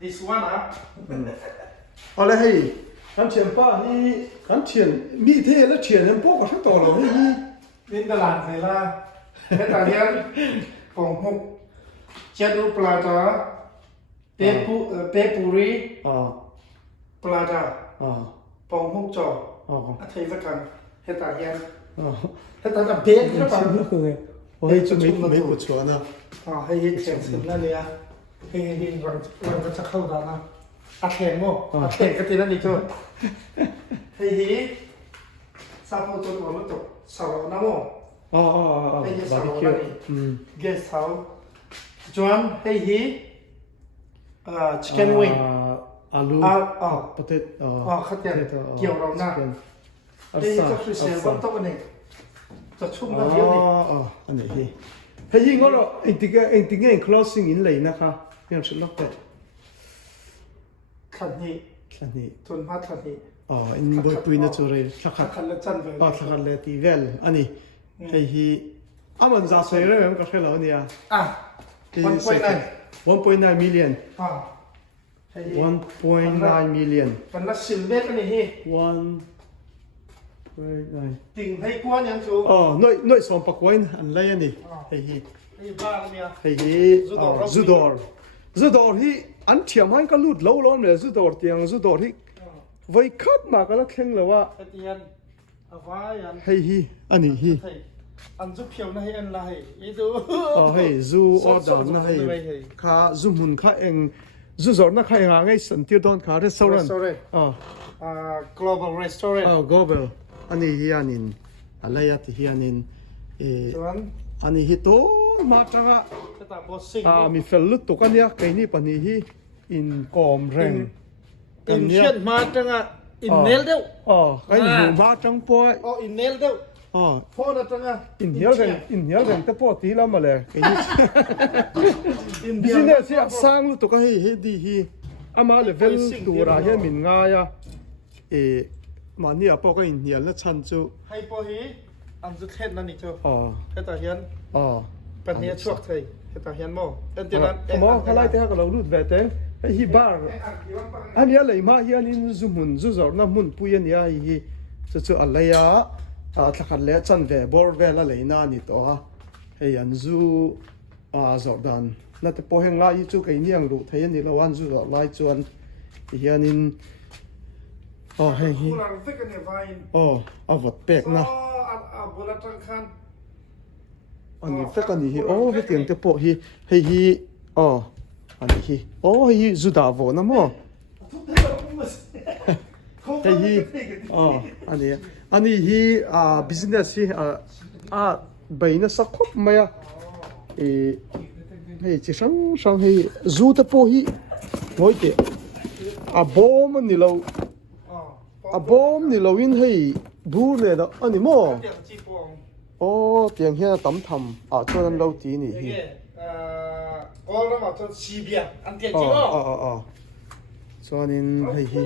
this one อ่ะอะไรให้กันเชียนป้านี่กันเชียนมีเทแล้วเชียนยังพวกกับทั้งตัวเรานี่นี่ตลาดเสร็จละเฮ็ดอะไรของมุกเจดูปลาจ้าเปปูรีปลาจ้าปองมุกจ่ออาทิตย์ละกันเฮ็ดอะไรเฮ็ดอะไรเบสหรือเปล่า我还真没不错呢。ให้เฮ็ดเสียงสุดแล้วเลยอ่ะให้เราจะเข้าได้นะอาแข่งโม่อาแข่งกันทีนั้นอีกชั่วให้ฮีซาโพตัวตัวรถตกเสาหน้าโม่ให้ฮีเสาหน้านี่เกสเสาจวนให้ฮีchicken wing อาลูปเตตข้าวเตี๋ยวเกี่ยวเราหน้านี่ก็คือเสียงบนโต๊ะนี่จะชุ่มน้ำเยอะดิอันนี้ให้ยิงก็เราไอ้ติ๊กไอ้ closing อินเลยนะคะยังชุดล็อกเด็ดขันนี้ทุนพัดขันนี้อินบอยปุยนะจูเรสักขันละจันเลยสักขันละตีเวลอันนี้ให้มันจะใส่เรื่องก็แค่เราเนี่ย1.9 million 1.9 million มันละ10เมตรอันนี้ติ่งให้กวนยังชูน้อยสองปักไว้อันไรอันนี้ให้บ้าเนี่ยให้จูดอร์ที่อันเทียมให้ก็ลุดล้อเลยจูดอร์เตียงจูดอร์ที่ไว้คัดมาก็แล้วแข่งเลยว่าให้อันนี้อันจูเพียวนะให้อันไรอีดูให้จูออดอนนะให้ข้าจูมุนข้าเองจูจอร์นะข้าเองไงสันติดอนข้าเรสซอรันglobal restaurant global อันนี้ฮิอานินอะไรอะที่ฮิอานินอันนี้ฮิโตมาจังมีเฟลลุตตัวกันเนี่ยใครนี่ปนี่ฮิอินกอมแรงอินเชียนมาจังอินเนลเดียวใครอยู่มาจังป่วยอินเนลเดียวพ่อนะจังอินเฮียลแรงแต่พ่อตีแล้วมาเลยใครนี่บิสเนสที่สร้างลุตตัวกันให้ดีฮิอามาเลเวลตัวระเฮียมินง่ายมันเนี่ยพวกก็อินเดียแล้วฉันจูให้พอฮีอันจุดเทนนั่นนี่จูให้ตาเฮียนเป็นเนี้ยช่วงไทยให้ตาเฮียนโม่อันเดียวนั้นโม่เขาไล่แต่เขาเราลุดแบบเต้ไอ้ฮีบาร์อันนี้อะไรมาเฮียนี่จุมุนจุจอร์น้ำมุนปุยเนี่ยฮีจะอะไรอ่ะถ้าขันเลี้ยจันเวบอร์เวลอะไรนั่นนี่ตัวไอ้ยันจูจอร์ดันนั่นแต่พอเห็นไล่จูไอ้เนี่ยงรูไทยนี่ละวันจูจอร์ไล่จวนเฮียนี่เฮ้ยเอาวัดเป็กนะอันนี้เฟกันนี่เฮ้ยเตียงเตปฮีเฮ้ยอันนี้เฮ้ยจุดาวนะมั้งเฮ้ยอันนี้business ใบนั้นสักครบไหมเฮ้ยจะช่างเฮ้ยจุดเตปฮีโอ้ยเจ้าบอมนี่เราบอมนี่เราวินให้บูเลยนะอันนี้มั้งเตียงเฮียตั้มทำจนเราตีนี่ก็เราบอกจะชีเบียอันเตียงจริงส่วนนี้ให้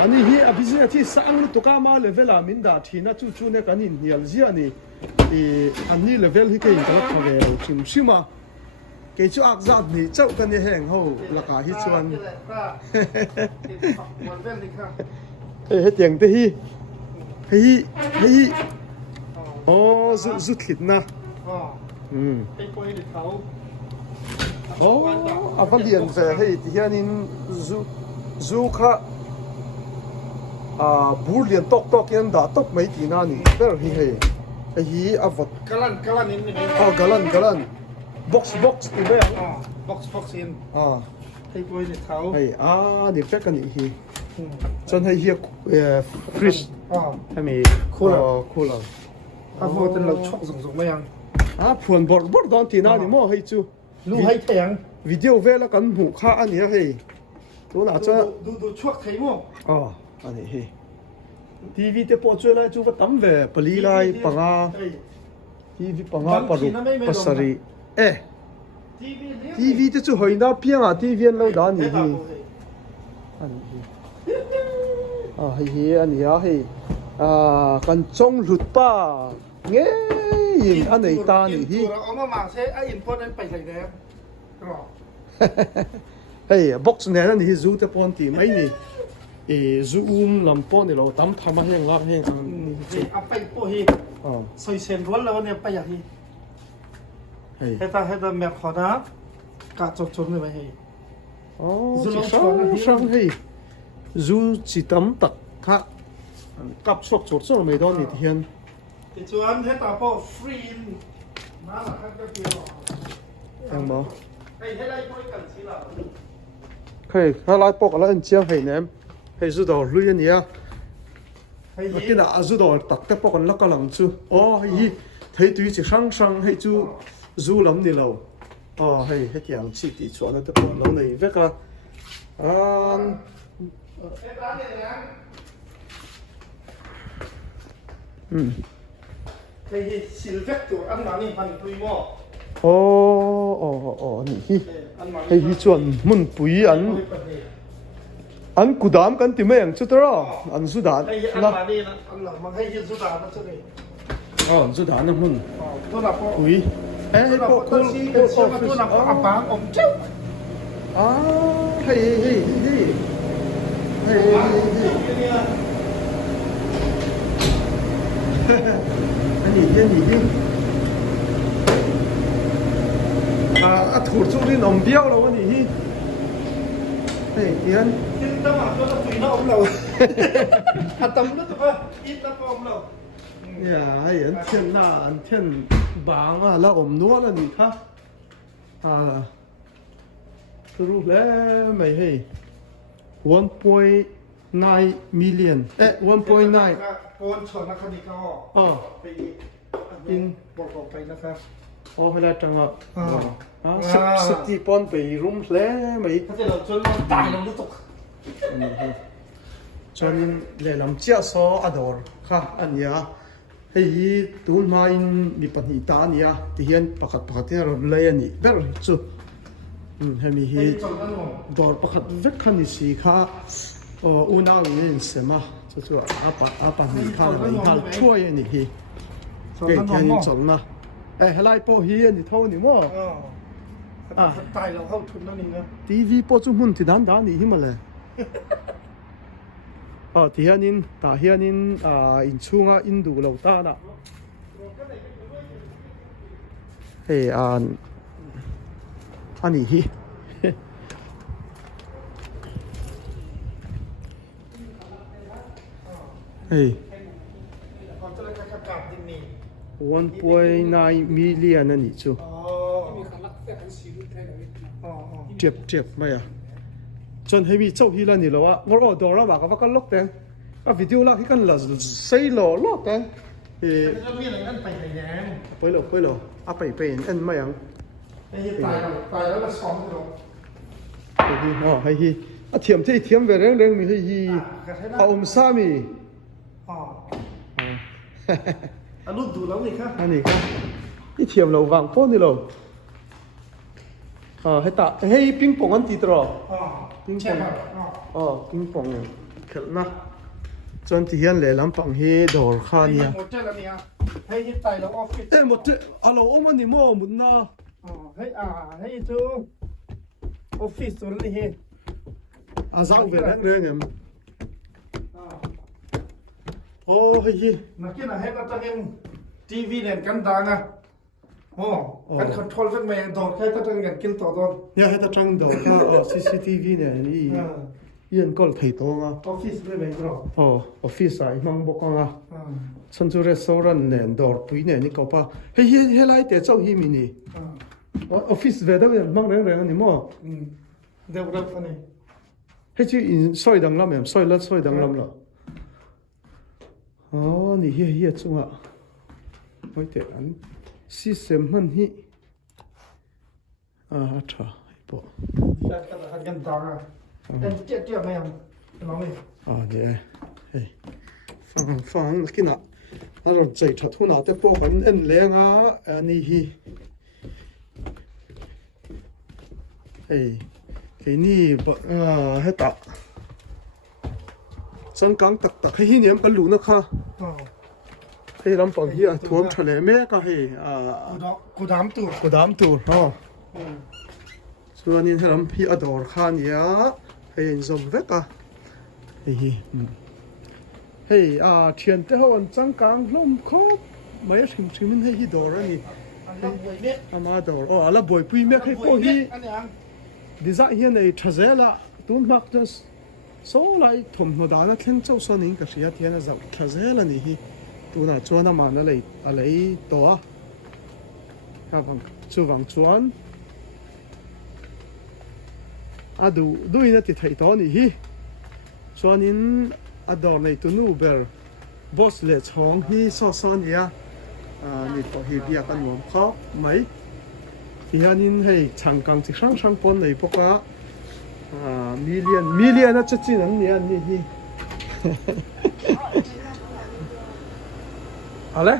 อันนี้บิสเนสที่สร้างตัวก้ามาเลเวลมินดาที่น่าจู่ๆเนี่ยกันนี่เฮียจีอันนี้เลเวลที่เกี่ยวกับอะไรชิมชิมาเกี่ยวกับจัดนี่เจ้ากันนี่แห้งเขาราคาที่ชวนเฮ้ยเตียงเตฮีเฮ้ยจุดขิดนะอาฟันเดียนเฮ้ยที่เฮียนินจุค่ะบูเลียนตกยันด่าตกไม่ตีนานี่เบอร์เฮ้ยอาฟัดกะลันนี่กะลันบ็อกซ์อีเบอร์บ็อกซ์อินให้ปล่อยในเท้าเฮ้ยนี่เฟกันนี่ฮีจนให้เฮียฟรีชให้มีคูลเลอร์ถ้าพอเป็นเราชกส่งๆไม่ยังผวนบอร์ดอนที่น่านี่มั่วให้จูรู้ให้แทงวิดีโอเวลกันหูค่าอันนี้ให้ตัวน่าจะดูช่วงไทยมั่วอันนี้ให้ทีวีจะปอดช่วยอะไรจูว่าตั้มเวปลีไลปังทีวีปังปารุปัสรีทีวีจะช่วยน่าเพียงทีวีเราด้านนี้ให้อันนี้ให้อันนี้ให้กันจงหลุดป้าเงี้ยอันไหนตาหนิที่เอามาเซไอ้อินพอนั้นไปใส่แดงกรอบ hey box này nó thì zu te pon ti mấy nè zu làm pon thì lo tắm tham hang lak hang เอาไปโปฮี ใส่เส้นร้วนแล้วเนี่ยไปอย่างนี้ hey ให้ตาแม่ขอนะกะจดเลยไหมเฮ้ย sang hey zu chỉ tắm tắc khá cặp sọc chốt số mấy đó nè thiên ติดชวนให้ตาพ่อฟรีนมาหลักก็เกี่ยว em bảo ให้ได้ช่วยกันสิล่ะ hey nó lại bọc lại anh chiang hey nè hey zu đồ lui anh nhá ให้ cái nào zu đồ tắc cái bọc anh lắc cái lòng chú hey thấy tùy chỉ sang hey chú zu lắm đi lâu hey hey tiếng chỉ đi chọn nó tập lâu này vậy cảให้ซิลเวตตัวอันนั้นนี่พันตุยหม้อ นี่hey hi chuan mun pui an kudam kan ti mai ang chu tara an zu dan ให้อัน na นั้นนี่นะอันนั้นมันให้ยืนสุดานะเจ้านี่ zu dan na mun ตัวน่ะพ่อ pui hey ตัวน่ะ po พ่อตัวซีกันเชื่อมาตัวน่ะพ่ออับปางอมเจ้า hey anh nhìn thủ chung đi nồng biao đâu anh nhỉ hey Tiến กินตะหมาตัวตะปุยน้องเราอัดตำนึกว่าอีตะปอมเรา ya anh thiên na anh thiên bảng là ổm nuốt là gì khác thử lẽ mày hey 1.9 million 1.9 โอนชนนะครับนี่ก็ไปอินบอกไปนะครับ hay là chẳng là sắp đi pon bị rung lẽ mày ถ้าจะเราจนเราตายเรารู้ตก cho nên để làm chia so ador ha anh ya hey tul mai mi pani ta nia ti hian pakhat ro lai ani ber chu he mi hi จนนั่นหมด dor pakhat vek khan ni si kha una ni sema chu apa ni kha ni kha chuai ani hi จน ke นั่นหม tian ด ni chong na helai po hi ani thau ni mo ตายเราเข้าทุนนั่นเองนะ TV po chu mun ti dan da ni hi ma le ti hianin ta hianin in chunga in du lo ta na hey ani hi hey ก่อนจะเลยกระกาบดินนี่ 1.9 million ani chu อ๋อ chep mai chon heavy chau hi la ni lo wa ngor o dor ma ka va kan lok teng video la hi kan la sei lo lo teng จะมีอะไรนั่นไปไหนแย้ม poi lo pai en mai ang ไอ้ตายแล้วมาซ้อมเรา hay hi thiam về reng mi hi sa mi อ๋ออันนู้นดูแล้วนี่ครับ ani ka i thiam lo wang pon ni lo hay ta hey ping pong an ti tro อ๋อใช่ครับอ๋อ ping pong khel na chon ti hian le lam pang hi dor kha ไอ้ nia หมดเจ้าแล้วเนี่ยให้ที่ตายแล้วออฟฟิศ mo te alo o man ni mo mun na อ๋อให้จูออฟฟิศตัวนี้เห็น zau ve reng em hay hi นักกินให้ก็ต้องเห็นทีวีเนี่ยกันดังอ่ะโอ้กันคอนโทรลสักแม่โดนแค่ก็ต้องเห็นกินต่อโดน ya hay ta chang do CCTV ne ni yen kol thei to nga ออฟฟิศไม่เป็นหรอก office ai mang bok nga chan chu restaurant ne dor pui ne ni ko pa he lai te chau hi mi ni office ve da mang reng ani mo เดี๋ยวเราอันนี้ he chu in soi dang lam em soi dang lam lo ni hi chunga hoi te an system man hi tha po กันดังอ่ะเป็นเจี๊ยบไหมครับน้องนี่ nè hey phang kina aro chei tha thuna te po kan en lenga ani hi hey cái ni heta san kang tak hi niam kan lu na kha อ๋อ hey lam pang hi thuam thale me ka he กูดามตัว ko dam tur ha chuan in helam hi ador khan ya hei in zom veka hei hei thian te ho an changkang hlom khop mai thim thimin hei hi dor ani อันนั้นบวยเม็ด ama dor o ala boy pui mek hei po hi อันนี้ design hian ei thazela tun mak jas so lai thom no dana thleng chau so ning ka ria thian a zau thazela ni hi tuna chuan ama na lei a lei to a ka bang chu wang chuan adu duina ti thei to ni hi chuan in ador nei tu nu ber boss le chong hi so so nia ni to hi bia kan nuam kho mai hianin hei changkang chi hrang hrang pon nei poka million a chachin an ni an ni hi ale